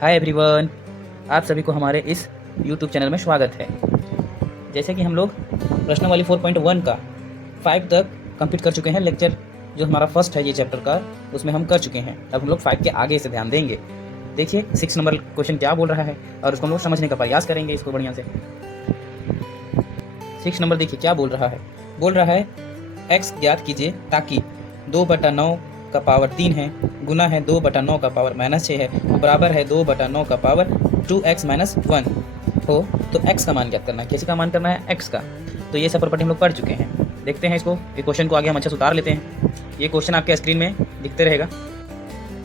Hi everyone, आप सभी को हमारे इस यूट्यूब चैनल में स्वागत है। जैसे कि हम लोग प्रश्नावली 4.1 का 5 तक कंप्लीट कर चुके हैं। लेक्चर जो हमारा फर्स्ट है ये चैप्टर का, उसमें हम कर चुके हैं। अब हम लोग 5 के आगे से ध्यान देंगे। देखिए 6 नंबर क्वेश्चन क्या बोल रहा है और उसको हम लोग समझने का प्रयास करेंगे इसको बढ़िया से। 6 नंबर देखिए क्या बोल रहा है। बोल रहा है x ज्ञात कीजिए ताकि 2/9 का पावर 3 है, गुना है 2/9 का पावर -6 है, बराबर है 2/9 का पावर 2x - 1 हो। तो x का मान ज्ञात करना है। किसी का मान करना है? x का। तो ये सब प्रॉपर्टी हम लोग पढ़ चुके हैं। देखते हैं इसको, ये क्वेश्चन को आगे हम अच्छे से उतार लेते हैं। ये क्वेश्चन आपके स्क्रीन में दिखते रहेगा।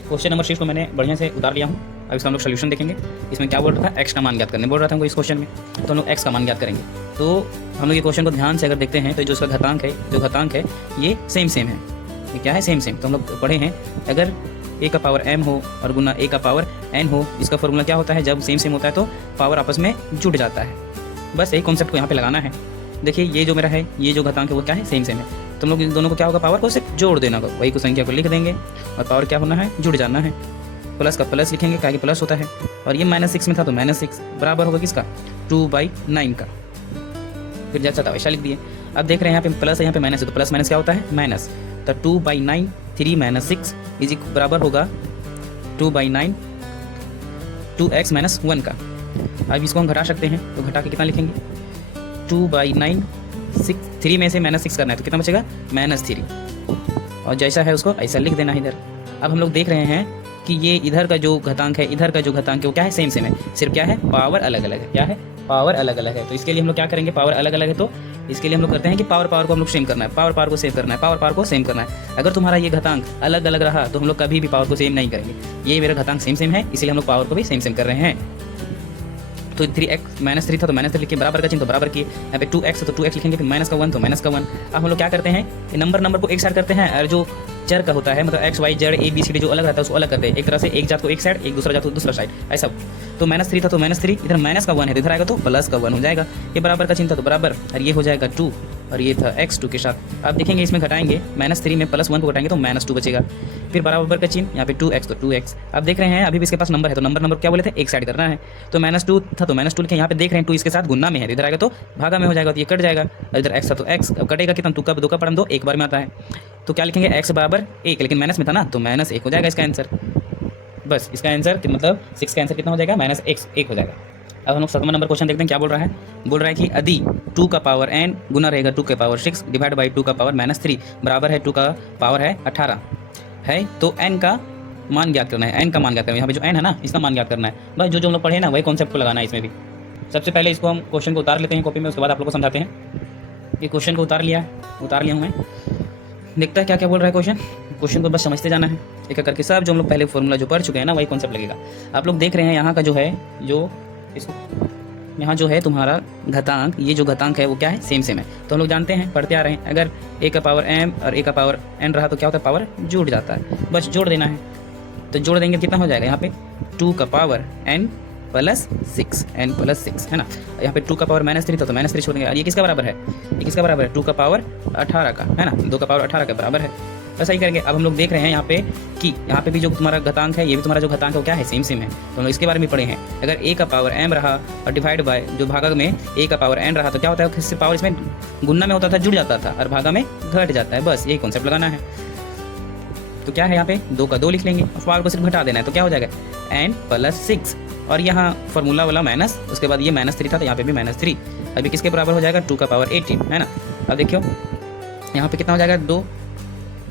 क्वेश्चन नंबर 6 को मैंने बढ़िया से उतार लिया हूँ। अब इसका हम लोग सोल्यूशन देखेंगे। इसमें क्या बोल रहा था? x का मान ज्ञात करने बोल रहा था हमको इस क्वेश्चन में, तो हम लोग x का मान ज्ञात करेंगे। तो हम लोग ये क्वेश्चन को ध्यान से अगर देखते हैं तो जो उसका घातांक है ये सेम है। ये क्या है? सेम। तो हम लोग पढ़े हैं अगर a का पावर m हो और गुना a का पावर n हो, इसका फॉर्मूला क्या होता है? जब सेम होता है तो पावर आपस में जुड़ जाता है। बस यही कॉन्सेप्ट को यहाँ पे लगाना है। देखिए ये जो मेरा है, ये जो घातांक है वो क्या है? सेम है। तो हम लोग इन दोनों को क्या होगा? पावर को सिर्फ जोड़ देना होगा। वही को संख्या को लिख देंगे और पावर क्या होना है? जुड़ जाना है। प्लस का प्लस लिखेंगे, क्या कि प्लस होता है। और ये -6 में था तो -6 बराबर होगा किसका? 2/9 का। फिर जैसा था वैसा लिख दिए। अब देख रहे हैं यहाँ पे प्लस है, यहाँ पे माइनस है, तो प्लस माइनस क्या होता है? माइनस। तो 2/9 3 - 6 इज बराबर होगा 2/9 2x - 1 का। अब इसको हम घटा सकते हैं, तो घटा के कितना लिखेंगे? 2/9 3 में से -6 करना है तो कितना बचेगा? -3। और जैसा है उसको ऐसा लिख देना है इधर। अब हम लोग देख रहे हैं कि ये इधर का जो घातांक है, इधर का जो घातांक है वो क्या है? सेम है। सिर्फ क्या है? पावर अलग अलग है। क्या है? पावर अलग अलग है। तो इसके लिए हम लोग क्या करेंगे? पावर अलग अलग है तो इसके लिए हम लोग करते हैं कि पावर को हम लोग सेम करना है, पावर को सेव करना है, पावर को सेम करना है। अगर तुम्हारा ये घातांक अलग अलग रहा तो हम लोग कभी भी पावर को सेम नहीं करेंगे। ये मेरा घातांक सेम है, इसीलिए हम लोग पावर को भी सेम कर रहे हैं। तो 3x -3 था तो -3 लिखे, बराबर का चिन्ह तो बराबर किए। यहाँ पे 2x है तो 2x लिखेंगे, फिर -1 तो -1। अब हम लोग क्या करते हैं? नंबर को एक साइड करते हैं और जो चर का होता है, मतलब x y z a b c d जो अलग रहता है उसको अलग करते हैं। एक तरह से एक जात को एक साइड, एक दूसरा जात को दूसरा साइड, ऐसा। तो -3 था तो -3, इधर -1 है तो इधर आएगा तो +1 हो जाएगा। ये बराबर का चिन्ह था तो बराबर, और ये हो जाएगा 2 और ये था x2 के साथ। आप देखेंगे इसमें घटाएंगे, -3 में +1 को घटाएंगे तो -2 बचेगा। फिर बराबर का चिन्ह, यहाँ पे 2x तो 2x। आप देख रहे हैं अभी भी इसके पास नंबर है तो नंबर क्या बोले थे? एक साइड करना है। तो -2 था तो -2 लिखे। यहाँ पे देख रहे हैं 2 इसके साथ गुना में है, इधर आएगा तो भागा में हो जाएगा, तो ये कट जाएगा। इधर x था तो x, अब कटेगा कितना? 2 का पढ़म 2 एक बार में आता है। तो क्या लिखेंगे? x बराबर 1, लेकिन माइनस में था ना तो -1 हो जाएगा इसका आंसर। बस इसका आंसर मतलब 6 का आंसर कितना हो जाएगा? -1 हो जाएगा। अब हम लोग 7वां नंबर क्वेश्चन देखते हैं क्या बोल रहा है। बोल रहा है कि यदि 2 का पावर n गुना रहेगा 2 के पावर 6 डिवाइड बाई 2 का पावर -3 बराबर है 2 का पावर है 18 है, तो n का मान ज्ञात करना है। n का मान ज्ञात करना है। यहाँ पे जो n है ना, इसका मान ज्ञात करना है। बस जो हम लोग पढ़े ना वही कॉन्सेप्ट को लगाना है इसमें भी। सबसे पहले इसको हम क्वेश्चन को उतार लेते हैं कॉपी में, उसके बाद आप लोग को समझाते हैं। ये क्वेश्चन को उतार लिया हूँ मैं। देखता है क्या क्या बोल रहा है क्वेश्चन को बस समझते जाना है एक एक करके। सब जो हम लोग पहले फॉर्मूला जो पढ़ चुके हैं ना वही कॉन्सेप्ट लगेगा। आप लोग देख रहे हैं यहाँ का जो है, जो इसको यहाँ जो है तुम्हारा घातांक, ये जो घातांक है वो क्या है? सेम है। तो हम लोग जानते हैं, पढ़ते आ रहे हैं, अगर a का पावर m और a का पावर n रहा तो क्या होता है? पावर जुड़ जाता है। बस जोड़ देना है। तो जोड़ देंगे कितना हो जाएगा? यहाँ पे 2 का पावर n + 6 n + 6 है ना। यहाँ पे 2 का पावर -3 था तो -3 छोड़ देंगे। और ये किसका बराबर है? ये किसका बराबर है? 2 का पावर 18 का है ना, 2 का पावर 18 का बराबर है। ऐसा ही करेंगे। अब हम लोग देख रहे हैं यहाँ पे कि यहाँ पे भी जो तुम्हारा घातांक है, ये भी तुम्हारा जो घातांक है वो क्या है? सेम है। तो हम लोग इसके बारे में पढ़े हैं। अगर a का पावर m रहा और डिवाइड बाय जो भागा में a का पावर n रहा तो क्या होता है? इससे पावर इसमें गुना में होता था, जुड़ जाता था, और भागा में घट जाता है। बस यही कॉन्सेप्ट लगाना है। तो क्या है यहाँ पे? 2 का 2 लिख लेंगे और पावर को सिर्फ घटा देना है। तो क्या हो जाएगा? n + 6 और यहाँ फॉर्मूला वाला माइनस, उसके बाद ये -3 था तो यहाँ पे भी -3। अभी किसके बराबर हो जाएगा? 2 का पावर 18 है ना। अब देखियो यहाँ पे कितना हो जाएगा?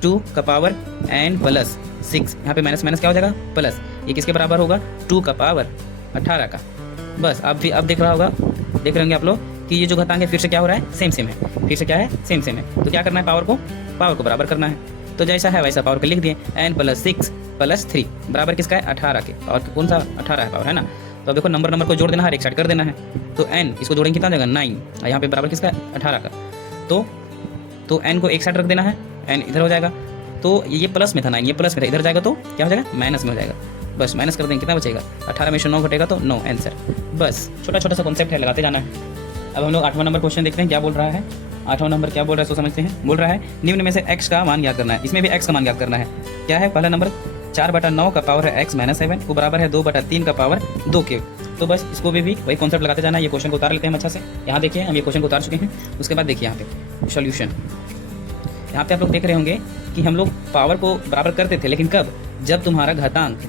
2 का पावर n + 6, यहाँ पे माइनस क्या हो जाएगा? प्लस। ये किसके बराबर होगा? 2 का पावर 18 का। बस अब देख रहा होगा, देख रहे होंगे आप लोग कि ये जो घातांक है फिर से क्या हो रहा है? सेम है। फिर से क्या है? सेम है। तो क्या करना है? पावर को बराबर करना है। तो जैसा है वैसा पावर को लिख दिए, n + 6 + 3 बराबर किसका है? 18 के। और कौन सा 18 है? पावर है ना। तो अब देखो नंबर को जोड़ देना है, एक साइड कर देना है। तो n इसको जोड़ेंगे कितना जाएगा? 9। और यहाँ पे बराबर किसका है? 18 का। तो n को एक साइड रख देना है, n इधर हो जाएगा। तो ये प्लस में था 9, ये प्लस में था, इधर जाएगा तो क्या हो जाएगा? माइनस में हो जाएगा। बस माइनस कर देंगे, कितना बचेगा? 18 में से 9 घटेगा तो 9 आंसर। बस छोटा सा कॉन्सेप्ट है, लगाते जाना है। अब हम लोग 8वां नंबर क्वेश्चन देखते हैं क्या बोल रहा है। 8वां नंबर क्या बोल रहा है सो समझते हैं। बोल रहा है निम्न में से x का मान ज्ञात करना है। इसमें भी x का मान ज्ञात करना है। क्या है? पहला नंबर 4/9 का पावर है x माइनस 7 वो बराबर है 2/3 का पावर 2 के। तो बस इसको भी वही कॉन्सेप्ट लगाते जाना है। ये क्वेश्चन को उतार लेते हैं हम अच्छा से। यहाँ देखिए हम ये क्वेश्चन को उतार चुके हैं। उसके बाद देखिए यहाँ पे सोल्यूशन, यहाँ पे आप लोग देख रहे होंगे कि हम लोग पावर को बराबर करते थे, लेकिन कब? जब तुम्हारा घातांक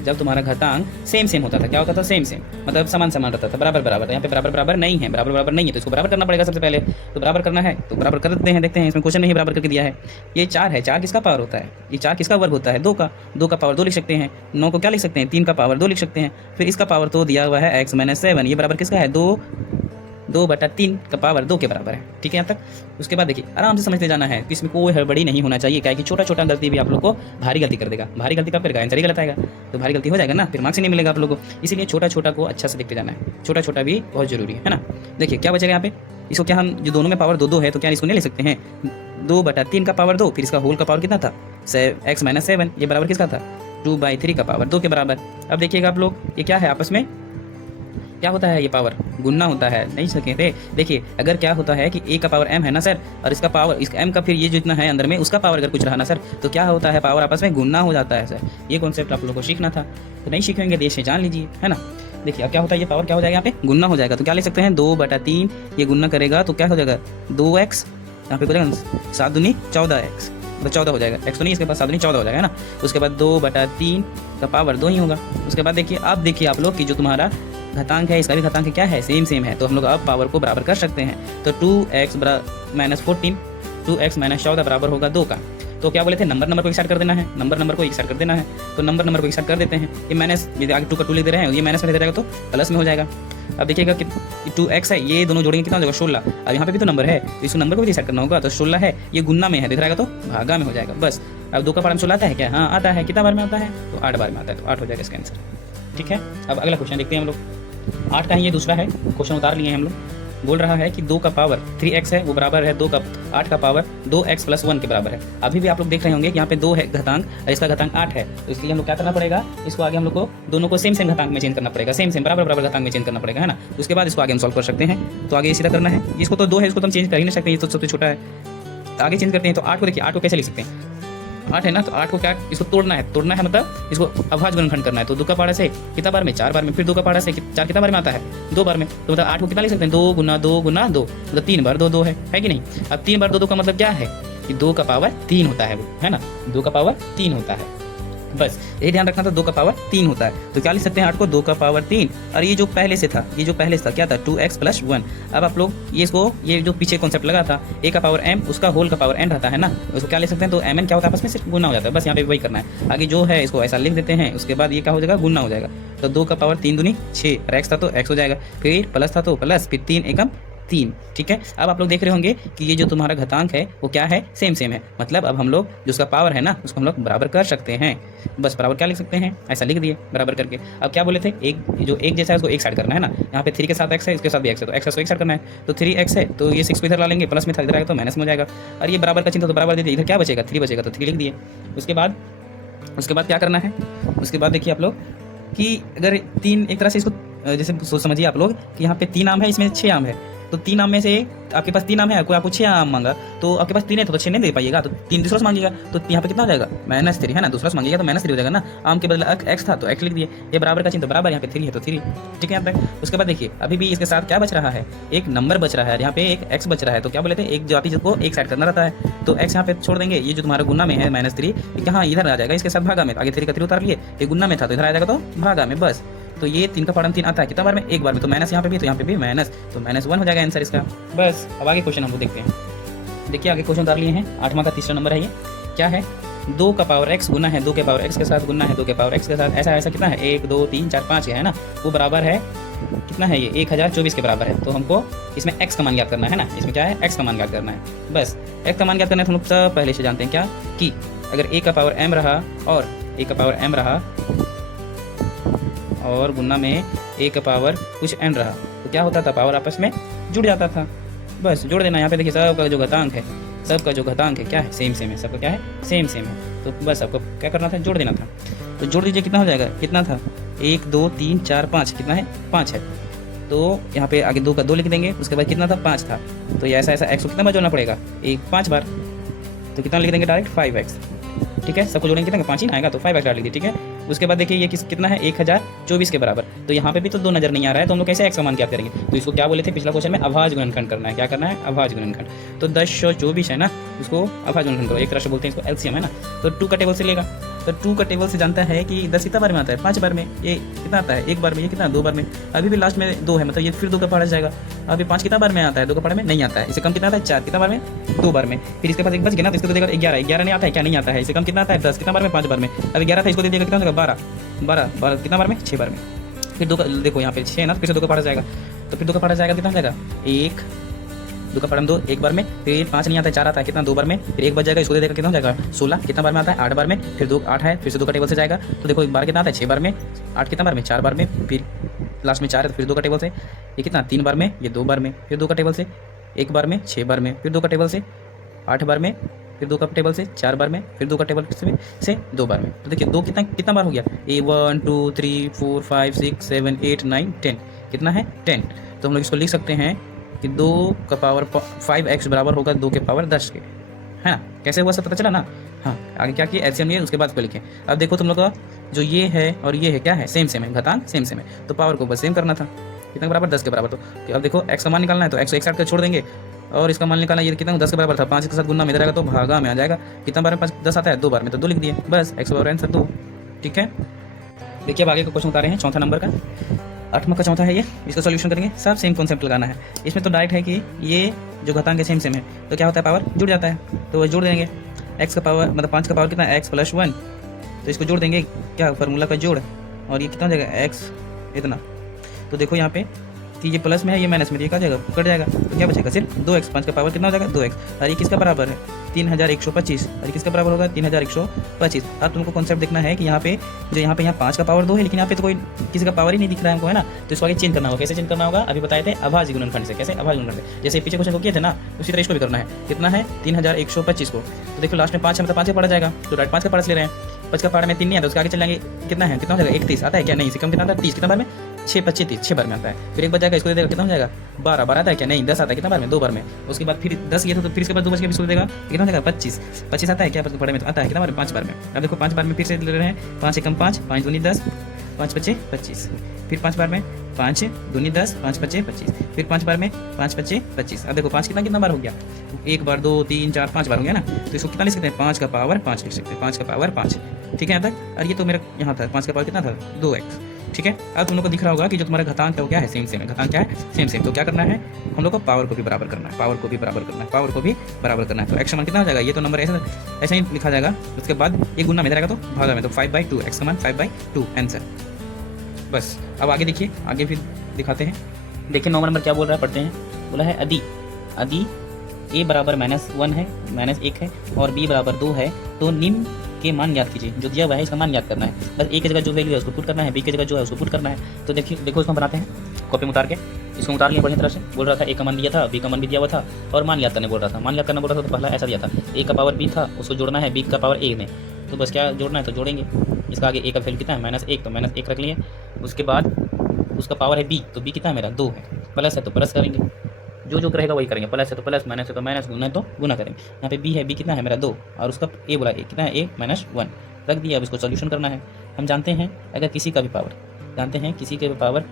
सेम होता था। क्या होता था? सेम मतलब समान रहता था, बराबर। यहाँ पे बराबर नहीं है, बराबर नहीं है, तो इसको बराबर करना पड़ेगा सबसे पहले। तो बराबर करना है तो बराबर कर देते हैं। देखते हैं इसमें क्वेश्चन में ही बराबर करके दिया है। ये 4 है, 4 किसका पावर होता है? ये 4 किसका वर्ग होता है? 2 का। 2 का पावर 2 लिख सकते हैं। 9 को क्या लिख सकते हैं? 3 का पावर 2 लिख सकते हैं। फिर इसका पावर तो दिया हुआ है x माइनस 7, ये बराबर किसका है? 2/3 का पावर 2 के बराबर है। ठीक है यहाँ तक। उसके बाद देखिए आराम से समझते जाना है कि इसमें कोई हड़बड़ी नहीं होना चाहिए। क्या है कि छोटा गलती भी आप लोग को भारी गलती कर देगा। भारी गलती कब करेगा? आंसर ही गलत आएगा तो भारी गलती हो जाएगा ना, फिर मार्क्स ही नहीं मिलेगा आप लोगों को। इसीलिए छोटा को अच्छा से देखते जाना है। छोटा भी बहुत जरूरी है ना। देखिए क्या बचेगा यहाँ पे, इसको क्या हम जो दोनों में पावर 2 है तो क्या इसको नहीं ले सकते हैं? 2/3 का पावर 2, फिर इसका होल का पावर कितना था? x माइनस 7, ये बराबर किसका था? 2/3 का पावर 2 के बराबर। अब देखिएगा आप लोग ये क्या है, आपस में क्या होता है? ये पावर गुणना होता है, नहीं सके थे। देखिए अगर क्या होता है कि a का पावर m है ना सर, और इसका पावर इसका m का फिर ये जो इतना है अंदर में उसका पावर अगर कुछ रहा ना सर, तो क्या होता है? पावर आपस में गुणना हो जाता है सर। ये कॉन्सेप्ट आप लोगों को सीखना था, तो नहीं सीखेंगे देश से जान लीजिए, है ना। देखिए अब क्या होता है, ये पावर क्या हो जाएगा? यहाँ पे गुणना हो जाएगा। तो क्या ले सकते हैं? 2/3 ये गुणना करेगा तो क्या हो जाएगा? 2x, यहाँ पे हो जाएगा 7 दूनी 14x, तो 14 हो जाएगा। x तो नहीं इसके पास, 7 दूनी 14 हो जाएगा ना। उसके बाद 2/3 का पावर 2 ही होगा। उसके बाद देखिए अब देखिए आप लोग कि जो तुम्हारा घातांक है इसका भी घातांक क्या है? सेम है। तो हम लोग अब पावर को बराबर कर सकते हैं। तो 2x माइनस 14, 2x माइनस 14 बराबर होगा 2 का। तो क्या बोले थे? नंबर को एक साइड कर देना है, नंबर को एक साइड कर देना है। तो नंबर को एक साइड कर देते हैं। ये माइनस, यदि आगे 2 का 2 लिख दे रहे हैं, ये माइनस में दे रहेगा तो प्लस में हो जाएगा। अब देखिएगा कि 2x है, ये दोनों जोड़ेंगे कितना हो जाएगा? 16। अब यहाँ पे भी तो नंबर है, तो इस नंबर को भी डिसाइड करना होगा। तो 16 है, ये गुणा में है, दिख रहेगा तो भागा में हो जाएगा बस। अब 2 का पावर 16 आता है क्या? हाँ आता है। कितना बार में आता है? तो 8 बार में आता है, तो 8 हो जाएगा इसका आंसर। ठीक है। अब अगला क्वेश्चन देखते हैं हम लोग। 8 का ही ये दूसरा है, क्वेश्चन उतार लिए हैं हम लोग। बोल रहा है कि 2 का पावर 3x है, वो बराबर है 8 का पावर 2x प्लस 1 के बराबर है। अभी भी आप लोग देख रहे होंगे कि यहाँ पे 2 है घातांक और इसका घातांक 8 है, तो इसलिए हम लोग क्या करना पड़ेगा? इसको आगे हम लोग को दोनों को सेम घातांक में चेंज करना पड़ेगा, सेम बराबर घातांक में चेंज करना पड़ेगा, है ना। उसके बाद इसको आगे हम सॉल्व कर सकते हैं। तो आगे सीधा करना है। इसको तो 2 है, इसको तो हम चेंज कर ही नहीं सकते, ये तो सबसे छोटा है। आगे चेंज करते हैं। तो 8 को देखिए, 8 को कैसे लिख सकते हैं? 8 है ना, तो 8 को क्या इसको तोड़ना है मतलब इसको अभाज्य गुणनखंड करना है। तो 2 का पारा से कितना बार में? 4 बार में। फिर 2 का पारा से 4 कितना बार में आता है? 2 बार में। तो मतलब 8 को कितना लिख सकते हैं? 2 गुना 2 गुना 2, मतलब 3 बार 2 है कि नहीं। अब 3 बार 2 का मतलब क्या है कि 2 का पावर 3 होता है वो, है ना। 2 का पावर 3 होता है, बस ये ध्यान रखना था। 2 का पावर 3 होता है। तो क्या लिख सकते हैं? 8 को 2 का पावर 3, और ये जो पहले से था क्या था? 2x plus 1। अब आप लोग ये जो पीछे कॉन्सेप्ट लगा था, a का पावर m, उसका होल का पावर n रहता है ना, उसको क्या ले सकते हैं? तो mn क्या होता है? आपस में सिर्फ गुना हो जाता है, बस यहाँ पे वही करना है। आगे जो है इसको ऐसा लिख देते हैं। उसके बाद ये क्या हो जाएगा? गुना हो जाएगा। तो 2 का पावर 3 दूनी 6, और x था तो x हो जाएगा, फिर प्लस था तो प्लस, फिर 3 एकम 3। ठीक है। अब आप लोग देख रहे होंगे कि ये जो तुम्हारा घातांक है वो क्या है? सेम है। मतलब अब हम लोग जो उसका पावर है ना, उसको हम लोग बराबर कर सकते हैं। बस बराबर क्या लिख सकते हैं? ऐसा लिख दिए बराबर करके। अब क्या बोले थे? एक जैसा है उसको एक साइड करना है ना। यहाँ पे 3 के साथ x है, इसके साथ भी x है, तो x को एक साइड करना है। तो 3x है तो ये 6 को इधर ला लेंगे, प्लस में था इधर आएगा तो माइनस में हो जाएगा। और ये बराबर का चिन्ह तो बराबर दे दिए, इधर क्या बचेगा? 3 बचेगा, तो 3 लिख दिए। उसके बाद क्या करना है? उसके बाद देखिए आप लोग कि अगर 3 एक तरह से इसको जैसे सोच समझिए आप लोग कि यहाँ पे 3 आम है, इसमें 6 आम है। तो 3 आम में से आपके पास 3 आम है, कोई आपको 6 आम मांगा, तो आपके पास 3 है तो 6 नहीं दे पाइएगा, तो 3 दूसरा से मांगिएगा। तो यहाँ पे कितना हो जाएगा? -3, है ना। दूसरा से मांगिएगा तो -3 हो जाएगा ना। आम के बदले x था तो x लिख दिए। ये बराबर का चिन्ह तो बराबर, यहाँ पे 3 है तो 3। ठीक है यहाँ तक। उसके बाद देखिए अभी भी इसके साथ क्या बच रहा है? एक नंबर बच रहा है, यहाँ पे एक x बच रहा है। तो क्या बोले थे? एक जाति को एक साइड करना रहता है, तो x यहाँ पे छोड़ देंगे। ये जो तुम्हारा गुना में है -3, कहाँ इधर आ जाएगा इसके साथ भागा में। आगे 3 का 3 उतार लिए, ये गुना में था तो इधर आ जाएगा तो भागा में, बस। तो ये 3 का पावर 3 आता है कितना बार में? एक बार में। तो माइनस यहाँ पे भी, तो यहाँ पे भी माइनस, तो -1 हो जाएगा आंसर इसका, बस। अब आगे क्वेश्चन हम लोग देखते हैं। देखिए आगे क्वेश्चन उतार लिए हैं। 8वां का तीसरा नंबर है। ये क्या है? 2 का पावर x गुना है 2 के पावर x के साथ, गुना है 2 के पावर x के साथ। ऐसा कितना है? 1 2 3 4 5 है ना। वो बराबर है कितना है? ये 1024 के बराबर है। तो हमको इसमें x का मान ज्ञात करना है ना। इसमें क्या है? x का मान ज्ञात करना है, बस। x का मान ज्ञात करना है तो हम लोग सब पहले से जानते हैं क्या, कि अगर a का पावर m रहा और a का पावर m रहा और गुना में a का पावर कुछ n रहा, तो क्या होता था? पावर आपस में जुड़ जाता था, बस जोड़ देना। यहाँ पे देखिए सबका जो घातांक है क्या है? सेम है। सबका क्या है? सेम है। तो बस आपको क्या करना था? जोड़ देना था। तो जोड़ दीजिए, कितना हो जाएगा? कितना था? 1 2 3 4 5, कितना है? 5 है। तो यहाँ पे आगे 2 का 2 लिख देंगे। उसके बाद कितना था? 5 था। तो ये ऐसा x को कितना बार जोड़ना पड़ेगा? 5 बार। तो कितना लिख देंगे? Direct 5x। ठीक है। सबको जोड़ेंगे कितना? 5 ही ना आएगा, तो 5x डाल लीजिए। ठीक है। उसके बाद देखिए ये कितना है 1024 के बराबर। तो यहाँ पे भी तो 2 नजर नहीं आ रहा है, तो हम लोग कैसे x का मान क्या करेंगे? तो इसको क्या बोले थे पिछला क्वेश्चन में, अभाज्य गुणनखंड करना है। क्या करना है? अभाज्य गुणनखंड। तो 1024 है ना, इसको अभाज्य गुणनखंड करो, एक तरह से बोलते हैं इसको एलसीएम है ना। तो 2 का टेबल से लेगा, तो 2 का टेबल से जानता है कि 10 कितना बार में आता है? 5 बार में। ये कितना आता है? 1 बार में। ये कितना? 2 बार में। अभी भी लास्ट में 2 है, मतलब ये फिर 2 का पहाड़ जाएगा। अभी 5 कितना बार में आता है? 2 का पहाड़ में नहीं आता है। इससे कम कितना आता है? 4 कितना बार में? 2 बार में। फिर इसके पास एक बच गया ना, तो इसको दे देगा 11। 11 नहीं आता है क्या? नहीं आता है। इससे कम कितना आता है? 10 कितना बार में? 5 बार में। अभी 11 था, इसको दे देगा कितना हो जाएगा? 12 12 कितना बार में? 6 बार में। फिर 2 का देखो यहाँ पे 6 है ना, फिर से 2 का पहाड़ जाएगा, तो फिर 2 का पहाड़ जाएगा कितना हो जाएगा? 1 2 का पढ़म 2 1 बार में। फिर 5 नहीं आता है, 4 आता है कितना? 2 बार में। फिर 1 बच जाएगा, इसको दे देगा कितना हो जाएगा? 16 कितना बार में आता है? 8 बार में। फिर 2 8 है, फिर से 2 का टेबल से जाएगा, तो देखो 1 बार कितना आता है? 6 बार में। 8 कितना बार में? 4 बार में। फिर लास्ट में 4 है, तो फिर 2 का टेबल से ये कितना? 3 बार में, ये 2 बार में। फिर 2 का टेबल से 1 बार में, 6 बार में। फिर 2 का टेबल से 8 बार में। फिर 2 का टेबल से 4 बार में। फिर 2 का टेबल से 2 बार में। तो देखिए 2 कितना बार हो गया? 1 2 3 4 5 6 7 8 9 10 कितना है? 10। तो हम लोग इसको लिख सकते हैं कि 2 का पावर 5x बराबर होगा 2 के पावर 10 के, है ना। कैसे हुआ सब पता चला ना। हाँ, आगे क्या किया? एलसीएम लिए, उसके बाद इसको लिखे। अब देखो तुम लोग का जो ये है और ये है क्या है? सेम है, घातांक सेम है, तो पावर को बस सेम करना था। कितना बराबर? 10 के बराबर। तो अब देखो x का मान निकालना है, तो x को एक साइड का छोड़ देंगे और इसका मान निकालना, ये कितना? 10 के बराबर था, 5 के साथ गुना में इधर आएगा तो भागा में आ जाएगा। कितना बार में 5 10 आता है? 2 बार में, तो 2 लिख दिए बस। x बराबर आंसर 2। ठीक है, देखिए अब आगे का क्वेश्चन उतारे हैं, चौथा नंबर का, 8वां का चौथा है ये। इसका सॉल्यूशन करेंगे, सब सेम कॉन्सेप्ट लगाना है। इसमें तो डायरेक्ट है कि ये जो घातांक है सेम है, तो क्या होता है? पावर जुड़ जाता है, तो वो जोड़ देंगे। x का पावर मतलब 5 का पावर कितना? x + 1, तो इसको जोड़ देंगे, क्या फार्मूला का जोड़, और ये कितना हो जाएगा? x इतना। तो देखो यहाँ पे कि ये प्लस में है, ये माइनस में, ये क्या जाएगा? कट जाएगा, तो क्या बचेगा? सिर्फ 2x। 5 का पावर कितना हो जाएगा? 2x। और ये किसका बराबर है? 3125। और किसका बराबर होगा? 3125। अब तुमको कॉन्सेप्ट देखना है कि यहाँ पे जो यहाँ 5 का पावर 2 है, लेकिन यहाँ पे तो कोई किसी का पावर ही नहीं दिख रहा है हमको, है ना। तो इसको आगे चेंज करना होगा। कैसे चेंज करना होगा? अभी बताए थे अभाज्य गुणनखंड से। कैसे? अभाज्य गुणनखंड से, जैसे पीछे क्वेश्चन को किए थे ना, उसी तरह इसको भी करना है। कितना है? 3125 को। तो देखो लास्ट में 5 है, मतलब 5 का पड़ा जाएगा, तो डायरेक्ट 5 का पार्ट ले रहे हैं। 5 का पार्ट में 3 नहीं आता, उसके आगे चल जाएंगे। कितना है? कितना हो जाएगा? 31 आता है क्या? नहीं, इससे कम कितना आता है? 30 कितना बार में? 6 25 30 6 बार में आता है। फिर एक बार जाएगा, इसको दे देगा, कितना हो जाएगा? 12 12 आता है क्या? नहीं, 10 आता है कितना बार में? 2 बार में। उसके बाद फिर 10 ये तो फिर इसके बाद 2 बच के इसको देगा, कितना हो जाएगा? 25 25 आता है क्या? पढ़े में तो आता है कितना बार में? 5 बार में। अब देखो 5 बार में फिर से ले रहे हैं, 5 एकम 5 5 दूनी 10 5 पच्चे 25। फिर 5 बार में 5 दूनी 10 5 पच्चे 25। फिर 5 बार में 5 पच्चे 25। अब देखो 5 कितना बार हो गया? 1 बार 2 3 4 5 बार हो गया ना। तो इसको कितना लिख सकते हैं? 5 का पावर 5 लिख सकते हैं, 5 का पावर 5। ठीक है यहाँ तक। और ये तो मेरा यहाँ था 5 का पावर कितना था? 2x। ठीक है, अब तुम लोग को दिख रहा होगा कि जो तुम्हारा घातांक है वो क्या है? सेम है। घातांक क्या है? सेम। तो क्या करना है हम लोग को? पावर को भी बराबर करना है, पावर को भी बराबर करना है, पावर को भी बराबर करना है। तो x का मान कितना हो जाएगा? ये तो नंबर ऐसा ही लिखा जाएगा। उसके बाद ये गुना में रहेगा तो भागा में, तो 5/2 x का मान 5/2 आंसर। बस अब आगे देखिए, आगे फिर दिखाते हैं। देखिए 9 नंबर क्या बोल रहा है, पढ़ते हैं। बोला है यदि a बराबर -1 है, -1 है और b बराबर 2 है, तो निम्न के मान ज्ञात कीजिए। जो दिया हुआ है इसका मान ज्ञात करना है। बस a की जगह जो वैल्यू है उसको पुट करना है, b की जगह जो है उसको पुट करना है। तो देखो इसको बनाते हैं कॉपी में उतार के। इसको उतार लिया बढ़िया तरह से। बोल रहा था a का मान दिया था, b का मान भी दिया हुआ था, और मान ज्ञात करने बोल रहा था। मान ज्ञात करना बोल रहा था तो पहला ऐसा दिया था, a का पावर b था, उसको जोड़ना है b का पावर a में। तो बस क्या जोड़ना है? तो जोड़ेंगे। इसका आगे a का वैल्यू कितना है? -1, तो -1 रख लिए। उसके बाद उसका पावर है b, तो b कितना है मेरा? 2 है। प्लस है तो प्लस करेंगे, जो रहेगा वही करेंगे। प्लस है तो प्लस, माइनस है तो माइनस, गुना है तो गुना करेंगे। यहाँ पे b है, b कितना है मेरा? 2, और उसका a बोला कितना है? a -1 रख दिया। अब इसको सॉल्यूशन करना है। हम जानते हैं अगर किसी का भी पावर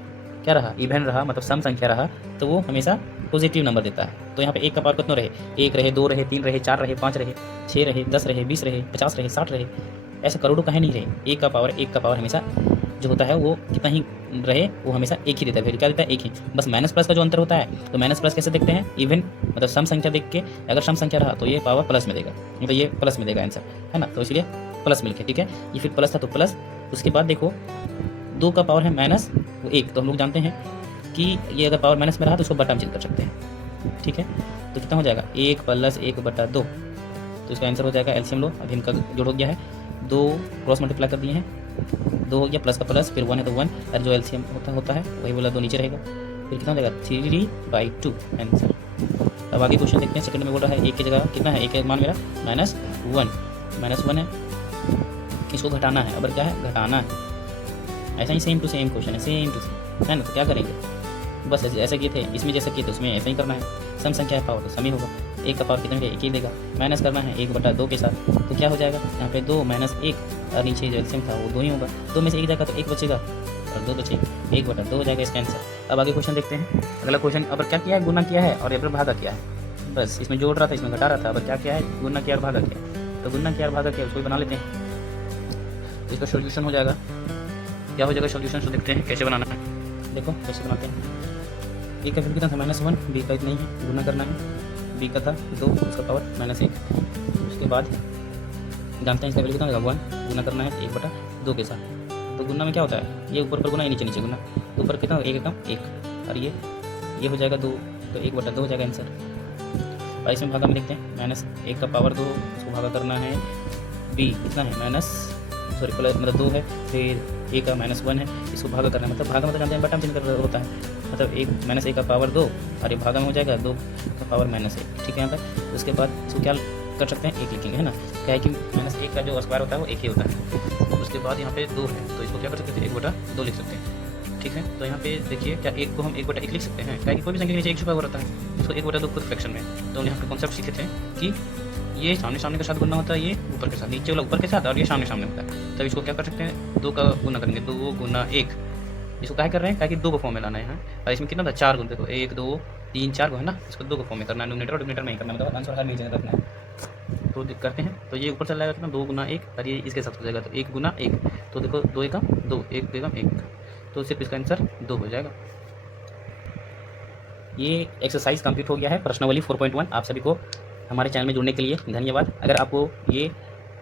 क्या रहा? इवन रहा, मतलब सम संख्या रहा, तो वो हमेशा पॉजिटिव नंबर देता है। तो यहाँ पे एक का पावर कितना रहे? 1 रहे, 2 रहे, 3 रहे, 4 रहे, 5 रहे, 6 रहे, 10 रहे, 20 रहे, 50 रहे, 60 रहे, ऐसे करोड़ों कहीं नहीं रहे। एक का पावर हमेशा जो होता है वो कितना ही रहे, वो हमेशा एक ही देता है। फिर क्या देता है? एक ही। बस माइनस प्लस का जो अंतर होता है, तो माइनस प्लस कैसे देखते हैं? इवन मतलब सम संख्या देख के, अगर सम संख्या रहा तो ये पावर प्लस में देगा, मतलब ये प्लस में देगा आंसर, है ना। तो इसलिए प्लस मिल के, ठीक है। ये फिर प्लस था तो प्लस। उसके बाद देखो 2 का पावर है -1, तो हम लोग जानते हैं कि ये अगर पावर माइनस में रहा तो उसको बटा में चेंज कर सकते हैं, ठीक है। तो कितना हो जाएगा? 1 + 1/2। तो इसका आंसर हो जाएगा, एलसीएम लो। अभी इनका जोड़ हो गया है, 2 क्रॉस मल्टीप्लाई कर दिए हैं, 2 हो गया, प्लस का प्लस, फिर 1 है तो 1, और जो एलसीएम होता है वही बोला 2 नीचे रहेगा। फिर कितना हो जाएगा? 3/2 आंसर। अब आगे क्वेश्चन देखते हैं। सेकंड में बोल रहा है 1 की जगह कितना है? 1 का मान मेरा -1 है, इसको घटाना है। अब क्या है? घटाना है। ऐसा ही सेम टू सेम क्वेश्चन है, सेम टू सेम, है ना। तो क्या करेंगे? बस ऐसे किए थे इसमें, जैसे किए थे उसमें ऐसा ही करना है। सम संख्या है पावर तो सम ही होगा। 1 का पावर कितना है, 1 ही देगा। माइनस करना है 1/2 के साथ, तो क्या हो जाएगा यहाँ पे 2 माइनस 1 और नीचे जो एलसीएम था वो 2 ही होगा। 2 में से 1 जाएगा तो 1 बचेगा और 2 बचेगा, 1/2 हो जाएगा इसका आंसर। अब आगे क्वेश्चन देखते हैं। अगला क्वेश्चन अब क्या किया है, गुना किया है और यहाँ पर भागा किया है। बस इसमें जोड़ रहा था, इसमें घटा रहा था। अब क्या किया है, गुना किया और भागा किया। तो गुना किया और भागा किया, उसको भी बना लेते हैं। इसका सोल्यूशन हो जाएगा, क्या हो जाएगा सोल्यूशन, तो देखते हैं कैसे बनाना है। देखो कैसे बनाते हैं। ए का वैल्यू कितना था -1, बी का इतना ही है, गुना करना है। बी का था 2, उसका पावर -1। उसके बाद जानते हैं इसका वैल्यू कितना होगा 1, गुना करना है 1/2 के साथ। तो गुना में क्या होता है, ये ऊपर गुना, ये नीचे नीचे गुना। तो ऊपर कितना, 1 कम 1 और ये हो जाएगा 2, तो 1/2 हो जाएगा आंसर। और इसमें भागा में देखते हैं, -1 का पावर 2, उसको भागा करना है। बी कितना है मतलब 2 है, फिर ए का -1 है, इसको भागा करना है। मतलब भागा मतलब जानते हैं बटा चिन्ह कर होता है, मतलब -1 का पावर 2 और ये भागा में हो जाएगा 2 का पावर -1। ठीक है यहाँ पर। उसके बाद इसको क्या कर सकते हैं, 1 लिखेंगे, है ना। क्या है कि -1 का जो स्क्वायर होता है वो 1 ही होता है। उसके बाद यहाँ पे 2 है, तो इसको क्या कर सकते हैं, 1/2 लिख सकते हैं। ठीक है, तो यहाँ पे देखिए क्या 1 को हम 1/1 लिख सकते हैं, क्या कि कोई भी संख्या के नीचे 1 छुपा हुआ रहता है, इसको 1/2 खुद फ्रैक्शन में। तो हम यहाँ पे कॉन्सेप्ट सीखे थे कि ये सामने सामने के साथ गुना होता है, ये ऊपर के साथ, नीचे वाला ऊपर के साथ और ये सामने सामने होता है। तब इसको क्या कर सकते हैं, 2 का गुना करेंगे, 2 गुना 1। इसको क्या कर रहे हैं, क्या कि 2 को फॉर्म में लाना है। और इसमें कितना था, 4 गुना, देखो 1 2 3 4 को है ना, इसको 2 को फॉर्म में करना है। न्यूमरेटर और डिनोमिनेटर में ही करना है, मतलब आंसर हर नीचे रखना है। तो करते हैं, तो ये ऊपर चला जाएगा कितना, 2 गुना 1 और ये इसके साथ हो जाएगा, तो 1 गुना 1। तो देखो 2 एकम 2, 1 एकम 1, तो सिर्फ इसका आंसर 2 हो जाएगा। ये एक्सरसाइज कंप्लीट हो गया है, प्रश्नावली 4.1। आप सभी को हमारे चैनल में जुड़ने के लिए धन्यवाद। अगर आपको ये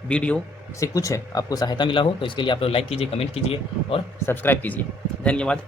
वीडियो से कुछ है, आपको सहायता मिला हो, तो इसके लिए आप लोग लाइक कीजिए, कमेंट कीजिए और सब्सक्राइब कीजिए। धन्यवाद।